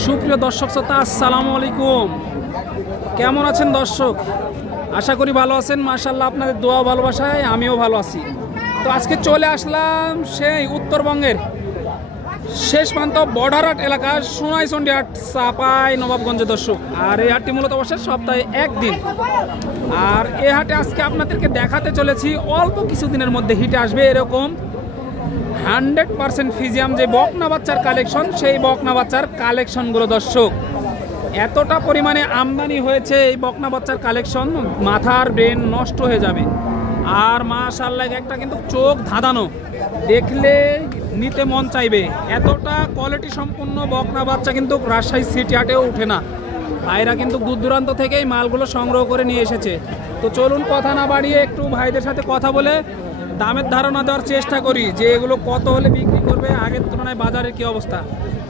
সুপ্রিয় দর্শক শ্রোতা, আসসালামু আলাইকুম। কেমন আছেন দর্শক? আশা করি ভালো আছেন। মাশাআল্লাহ, আপনাদের দোয়া ভালোবাসায় আমিও ভালো আছি। তো আজকে চলে আসলাম সেই উত্তরবঙ্গের শেষ প্রান্ত বর্ডারহাট এলাকা সোনাইচন্ডী হাট, চাপাই নবাবগঞ্জে দর্শক। আর এই হাটটি মূলত বসে সপ্তাহে একদিন। আর এই হাটে আজকে আপনাদেরকে দেখাতে চলেছি অল্প কিছুদিনের মধ্যে হিটে আসবে এরকম 100% ফিজিয়াম যে বকনা বাচ্চার কালেকশন, সেই বকনা বাচ্চার কালেকশনগুলো দর্শক এতটা পরিমাণে আমদানি হয়েছে এই বকনা বাচ্চার কালেকশন, মাথার ব্রেন নষ্ট হয়ে যাবে। আর মাশাআল্লাহ একটা কিন্তু চোখ ধাঁধানো, দেখলে নিতে মন চাইবে। এতটা কোয়ালিটি সম্পন্ন বকনা বাচ্চা কিন্তু রাজশাহী সিটি হাটেও উঠে না। ভাইরা কিন্তু দূর দূরান্ত থেকেই মালগুলো সংগ্রহ করে নিয়ে এসেছে। তো চলুন কথা না বাড়িয়ে একটু ভাইদের সাথে কথা বলে দামের ধারণা দেওয়ার চেষ্টা করি যে এগুলো কত হলে বিক্রি করবে, আগের তুলনায় বাজারের কি অবস্থা।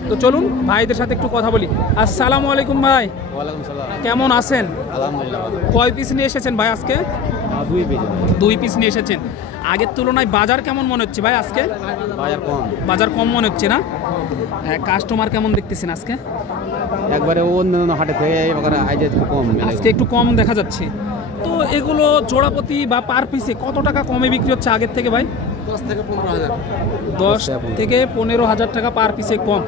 তো চলুন ভাইদের সাথে একটু কথা বলি। আসসালামু আলাইকুম ভাই। ওয়ালাইকুম সালাম। কেমন আছেন? আলহামদুলিল্লাহ। কয় পিস নিয়ে এসেছেন ভাই আজকে? 2 পিস নিয়ে এসেছেন। আগের তুলনায় বাজার কেমন মনে হচ্ছে ভাই আজকে? বাজার কম মনে হচ্ছে না? কাস্টমার কেমন দেখতেছেন আজকে? একবারে অন্য হাটে থেকে একটু কম, আজকে একটু কম দেখা যাচ্ছে। তো এগুলো জোড়াপতি বা পার পিসে কত টাকা কমে বিক্রি হচ্ছে আগের থেকে ভাই? 10 থেকে 15,000 টাকা পার পিসে কম।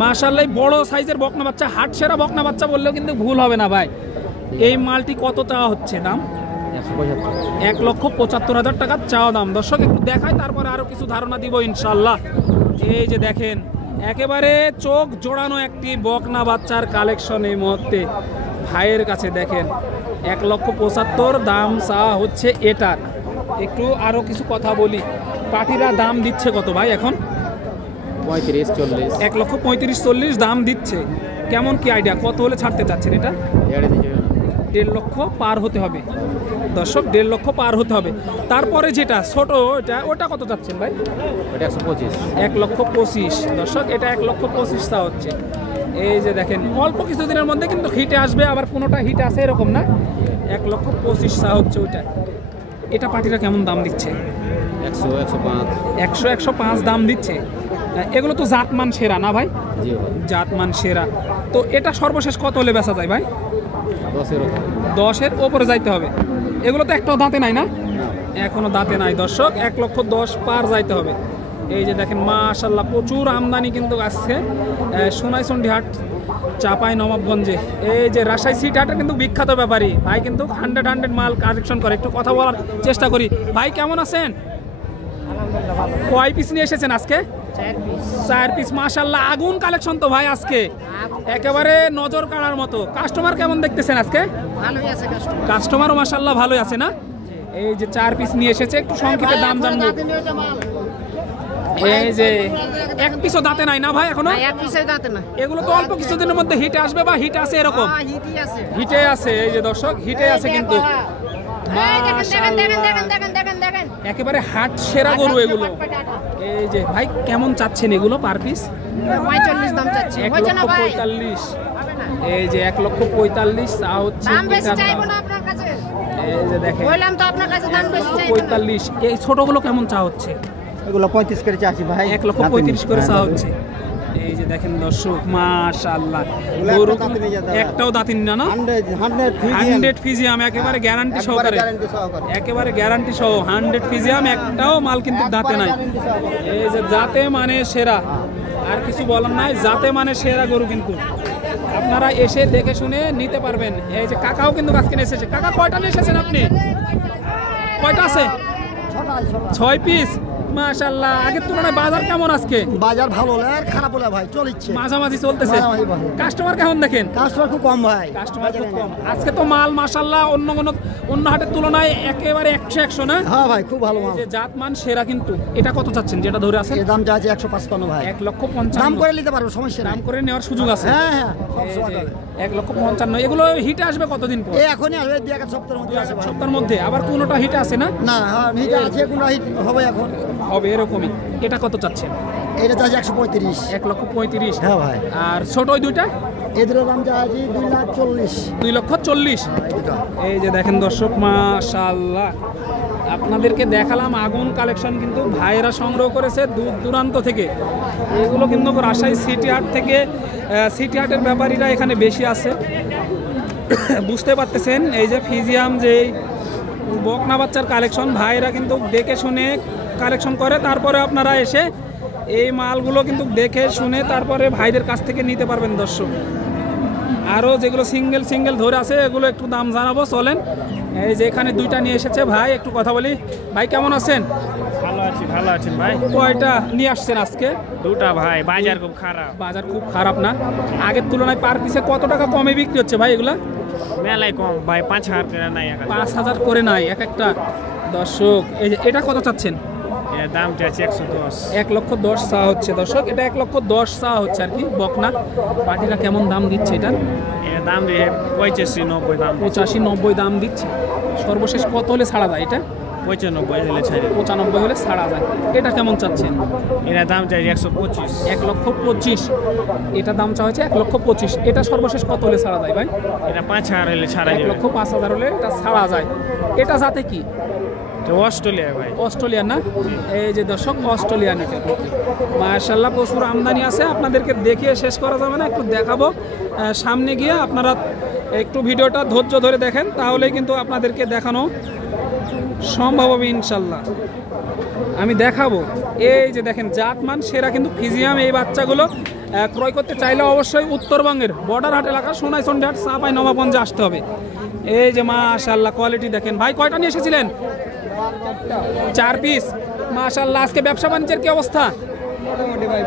মাশাআল্লাহ, বড় সাইজের বকনা বাচ্চা, হাট সেরা বকনা বাচ্চা বললেও কিন্তু ভুল হবে না ভাই। এই মালটি কত চাওয়া হচ্ছে দাম? 1,75,000 টাকা চাওয়া দাম। দর্শক একটু দেখায়, তারপরে আরো কিছু ধারণা দিব ইনশাল্লাহ। এই যে দেখেন, একেবারে চোখ জোড়ানো একটি বকনা বাচ্চার কালেকশন এই মুহূর্তে ভাইয়ের কাছে। দেখেন 1,75,000 দাম চাওয়া হচ্ছে এটার। একটু আরো কিছু কথা বলি, পাটিরা দাম দিচ্ছে কত ভাই এখন? 35-40। 1,35,40 দাম দিচ্ছে। কেমন কি আইডিয়া, কত হলে ছাড়তে চাচ্ছেন এটা? 1.5 লক্ষ পার হতে হবে দর্শক, 1.5 লক্ষ পার হতে হবে। তারপরে যেটা ছোট ওটা কত চাচ্ছেন ভাই? 1,25,000 দর্শক, এটা 1,25,000 চা হচ্ছে। এই যে দেখেন, অল্প কিছুদিনের মধ্যে কিন্তু হিটে আসবে, আবার কোনোটা হিট আছে এরকম না। 1,25,000 চা হচ্ছে ওইটা। এটা পাটিরা কেমন দাম দিচ্ছে? 100-105 দাম দিচ্ছে। এগুলো তো জাতমান সেরা না ভাই? জাতমান সেরা। তো এটা সর্বশেষ কত হলে বেচা যায় ভাই? 10-এর ওপরে যাইতে হবে। এগুলো তো একটাও দাঁতে নাই না? এখনো দাঁতে নাই দর্শক, 1,10,000 পার যাইতে হবে। এই যে দেখেন মাশাআল্লাহ, প্রচুর আমদানি কিন্তু আসছে সোনাইচন্ডী হাট, চাপাই নবাবগঞ্জে। এই যে রাজশাহী সিটি হাটের কিন্তু বিখ্যাত ব্যাপারী ভাই, কিন্তু 100 মাল কালেকশন করে। একটু কথা বলার চেষ্টা করি। ভাই কেমন আছেন? কয় পিস নিয়ে এসেছেন আজকে? 4 পিস। মাশাআল্লাহ, আগুন কালেকশন তো ভাই আজকে, একেবারে নজর কাড়ার মতো। কাস্টমার কেমন দেখতেছেন আজকে? ভালোই আছে কাস্টমার। কাস্টমারও মাশাআল্লাহ ভালোই আছে না? এই যে 4 পিস নিয়ে এসেছে, একটু সংক্ষেপে দাম জানবো। এই যে 1 পিসও দাঁতে নাই না ভাই এখনো? এক পিসের দাঁতে না। এগুলো তো অল্প কিছুদিনের মধ্যে হিটে আসবে বা হিট আছে এরকম? হিটই আছে। হিটে আছে। এই যে দর্শক, হিটে আছে কিন্তু একেবারে হাট সেরা গরু এগুলো। এই যে ভাই কেমন চাচ্ছেন এগুলো পার পিস? 45 দাম চাচ্ছি। 1,45,000। এই যে 1,45,000 চা হচ্ছে। দাম বেশি চাইবো না আপনার কাছে। এই যে দেখেন, বললাম তো আপনার কাছে দাম বেশি চাইবো না। 1,45,000। এই ছোটগুলো কেমন চা হচ্ছে? এগুলো 35 করে চাচ্ছি ভাই। 1,35,000 করে চা হচ্ছে। এই যে দেখেন দর্শক মাশাআল্লাহ, গরু একটাও দাঁতিন না, 100 ফিজিয়াম, একেবারে গ্যারান্টি সহকারে, একেবারে গ্যারান্টি সহ 100 ফিজিয়াম, একটাও মাল কিন্তু দাঁতে নাই। এই যে জাতে মানে সেরা, আর কিছু বলার নাই, জাতে মানে সেরা গরু কিন্তু। আপনারা এসে দেখে শুনে নিতে পারবেন। এই যে কাকাও কিন্তু আজকে এসেছে। কাকা কয়টা নিয়ে এসেছেন আপনি? কয়টা আছে? 6 পিস। মাশাআল্লাহ, আগের তুলনায় বাজার কেমন আজকে? বাজার ভালো আর খারাপ হলে ভাই চলছে, মাঝামাঝি চলতেছে। কাস্টমার কেমন দেখেন? কাস্টমার খুব কম ভাই। কাস্টমার খুব কম আজকে তো মাল মাশাআল্লাহ অন্য হাটের তুলনায় একেবারে 100 না? হ্যাঁ ভাই, খুব ভালো মাল। যে জাতমান সেরা কিন্তু। এটা কত চাচ্ছেন যেটা ধরে আছে? এর দাম চাইছে 155 ভাই। 1,55,000 দাম করে নিতে পারবো, সমস্যা নাই। দাম করে নেওয়ার সুযোগ আছে। হ্যাঁ হ্যাঁ, সব সময় হবে। 1,55,000। এগুলো হিটে আসবে কতদিন পর? এই এখনই আসবে, 2-1 সপ্তাহের মধ্যে আসবে ভাই। সপ্তাহের মধ্যে? আবার কোনটা হিট আছে না? না, হ্যাঁ হিট আছে, কোনটা হিট হবে এখন হবে এরকমই। এটা কত চাচ্ছেন? এটা চাইছে 135। 1,35,000। হ্যাঁ ভাই। আর ছোট ওই দুইটা? এদের দাম চাইছি 2,40,000। 2,40,000। এই যে দেখেন দর্শক মাশাআল্লাহ, আপনাদেরকে দেখালাম আগুন কালেকশন, কিন্তু ভাইয়েরা সংগ্রহ করেছে দূর দূরান্ত থেকে। এগুলো কিন্তু রাজশাহী সিটি হাট থেকে, সিটি হাটের ব্যাপারীরা এখানে বেশি আছে। বুঝতে পারতেছেন এই যে ফিজিয়াম যে বকনা বাচ্চার কালেকশন, ভাইয়েরা কিন্তু দেখে শুনে কালেকশন করে, তারপরে আপনারা এসে এই মালগুলো কিন্তু দেখে শুনে তারপরে ভাইদের কাছ থেকে নিতে পারবেন দর্শক। আরও যেগুলো সিঙ্গেল সিঙ্গেল ধরে আছে এগুলো একটু দাম জানাবো, চলেন। এই যে এখানে দুইটা নিয়ে এসেছে ভাই, একটু কথা বলি। ভাই কেমন আছেন? ভালো আছেন ভাই। কয়টা নিয়ে আসছেন আজকে? দুটা ভাই, বাজার খুব খারাপ। বাজার খুব খারাপ না? আগের তুলনায় পার পিসে কত টাকা কমে বিক্রি হচ্ছে ভাই এগুলা? মেলায় কম ভাই, 5,000 করে নাই। 5,000 করে নাই এক একটা দর্শক। এই যে এটা কত চাচ্ছেন? এর দাম চাইছে 110। 1,10,000 চাওয়া হচ্ছে দর্শক, এটা 1,10,000 চাওয়া হচ্ছে আর কি। বকনা পাটিরা কেমন দাম দিচ্ছে এটা? এর দাম দিয়ে 85-90 দাম। 85-90 দাম দিচ্ছে। সর্বশেষ কত হলে ছাড়া যায় এটা? 95 হলে ছাড়ি। 95 হলে ছাড়া যায়। এটা কেমন চাচ্ছেন? এর দাম চাইছে 125। 1,25,000 এটা দাম চাওয়া হচ্ছে 1,25,000। এটা সর্বশেষ কত হলে ছাড়া যায় ভাই? এটা 5,000 হলে ছাড়া যাবে। 1,05,000 হলে এটা ছাড়া যায়। এটা যাতে কি? অস্ট্রেলিয়া ভাই। অস্ট্রেলিয়ান না? এই যে দর্শক অস্ট্রেলিয়ান, এটা মাশাআল্লাহ প্রচুর আমদানি আছে। আপনাদেরকে দেখিয়ে শেষ করা যাবে না, একটু দেখাবো সামনে গিয়ে। আপনারা একটু ভিডিওটা ধৈর্য ধরে দেখেন, তাহলেই কিন্তু আপনাদেরকে দেখানো সম্ভব হবে ইনশাল্লাহ। আমি দেখাবো। এই যে দেখেন জাতমান সেরা কিন্তু ফিজিয়াম। এই বাচ্চাগুলো ক্রয় করতে চাইলে অবশ্যই উত্তরবঙ্গের বর্ডার হাট এলাকা সোনাইচন্ডী হাট চাঁপাইনবাবগঞ্জে আসতে হবে। এই যে মাশাআল্লাহ কোয়ালিটি দেখেন। ভাই কয়টা নিয়ে এসেছিলেন? 4 পিস। মাশাআল্লাহ। আজকে ব্যবসা বাণিজ্যের কি অবস্থা? মোটামুটি ভাই,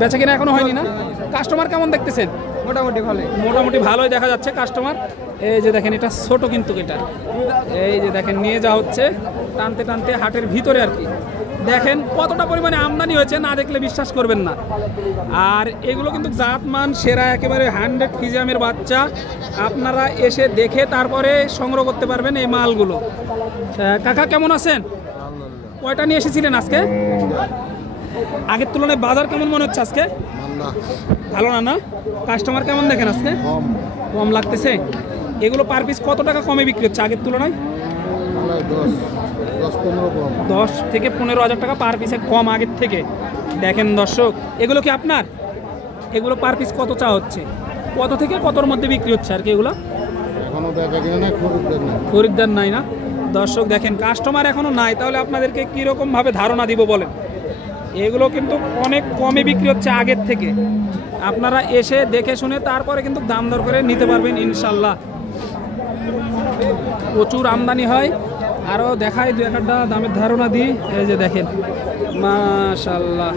বেচা কিনা এখনো হয়নি না? কাস্টমার কেমন দেখতেছেন? মোটামুটি ভালো। মোটামুটি ভালোই দেখা যাচ্ছে কাস্টমার। এই যে দেখেন এটা ছোট কিন্তু, এটা এই যে দেখেন নিয়ে যাওয়া হচ্ছে টানতে টানতে হাটের ভিতরে আর কি। দেখেন কতটা পরিমাণে আমদানি হয়েছে, না দেখলে বিশ্বাস করবেন না। আর এগুলো কিন্তু জাতমান সেরা, একেবারে 100 ফিজিয়ামের বাচ্চা। আপনারা এসে দেখে তারপরে সংগ্রহ করতে পারবেন এই মালগুলো। কাকা কেমন আছেন? কয়টা নিয়ে এসেছিলেন আজকে? আগের তুলনায় বাজার কেমন মনে হচ্ছে আজকে? ভালো না? না কাস্টমার কেমন দেখেন আজকে? কম লাগতেছে। এগুলো পার পিস কত টাকা কমে বিক্রি হচ্ছে আগের তুলনায়? 10 থেকে 15,000 টাকা পার পিসে কম আগের থেকে। দেখেন দর্শক, এগুলো কি আপনার? এগুলো পার পিস কত চা হচ্ছে? কত থেকে কতর মধ্যে বিক্রি হচ্ছে আর কি এগুলো? খরিদ্দার নাই না দর্শক? দেখেন কাস্টমার এখনো নাই, তাহলে আপনাদেরকে কীরকম ভাবে ধারণা দিব বলেন? এগুলো কিন্তু অনেক কমে বিক্রি হচ্ছে আগের থেকে। আপনারা এসে দেখে শুনে তারপরে কিন্তু দাম দর করে নিতে পারবেন ইনশাল্লাহ। প্রচুর আমদানি হয়। আরও দেখাই দু একটা দামের ধারণা দিই। এই যে দেখেন মাশাআল্লাহ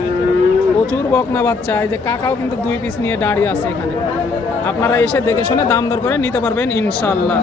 প্রচুর বকনা বাচ্চা। এই যে কাকাও কিন্তু 2 পিস নিয়ে দাঁড়িয়ে আছে এখানে। আপনারা এসে দেখে শুনে দাম দর করে নিতে পারবেন ইনশাল্লাহ।